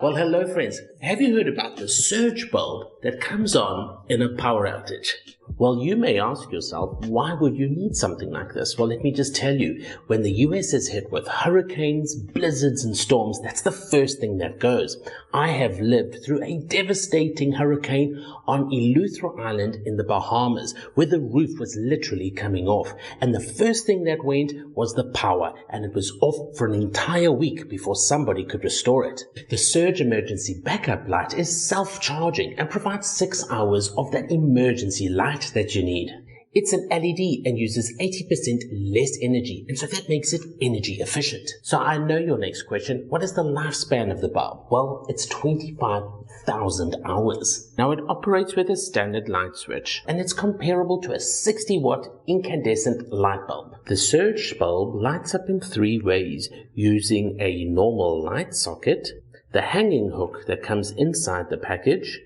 Well, hello friends. Have you heard about the surge bulb that comes on in a power outage? Well, you may ask yourself, why would you need something like this? Well, let me just tell you, when the US is hit with hurricanes, blizzards and storms, that's the first thing that goes. I have lived through a devastating hurricane on Eleuthera Island in the Bahamas, where the roof was literally coming off. And the first thing that went was the power, and it was off for an entire week before somebody could restore it. The surge emergency backup light is self-charging and provides 6 hours of that emergency light that you need. It's an LED and uses 80% less energy, and so that makes it energy efficient. So I know your next question, what is the lifespan of the bulb? Well, it's 25,000 hours. Now it operates with a standard light switch, and it's comparable to a 60-watt incandescent light bulb. The surge bulb lights up in 3 ways, using a normal light socket, the hanging hook that comes inside the package,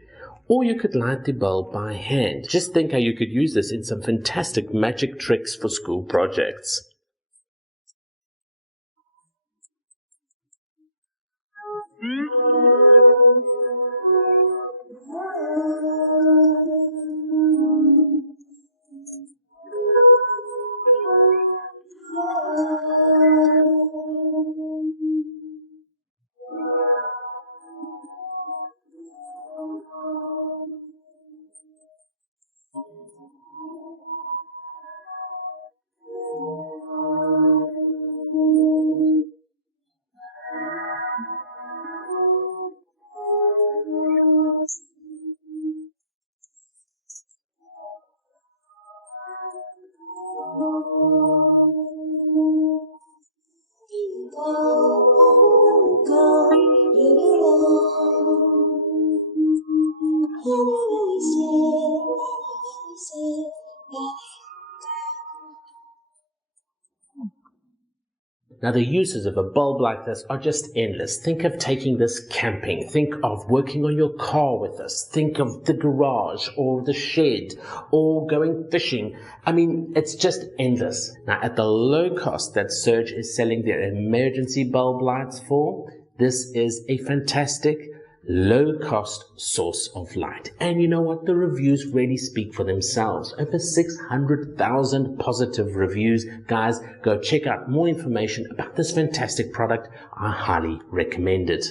or you could light the bulb by hand. Just think how you could use this in some fantastic magic tricks for school projects. Now the uses of a bulb like this are just endless. Think of taking this camping. Think of working on your car with this. Think of the garage or the shed or going fishing. I mean, it's just endless. Now at the low cost that Surge is selling their emergency bulb lights for, this is a fantastic low-cost source of light. And you know what? The reviews really speak for themselves. Over 600,000 positive reviews. Guys, go check out more information about this fantastic product. I highly recommend it.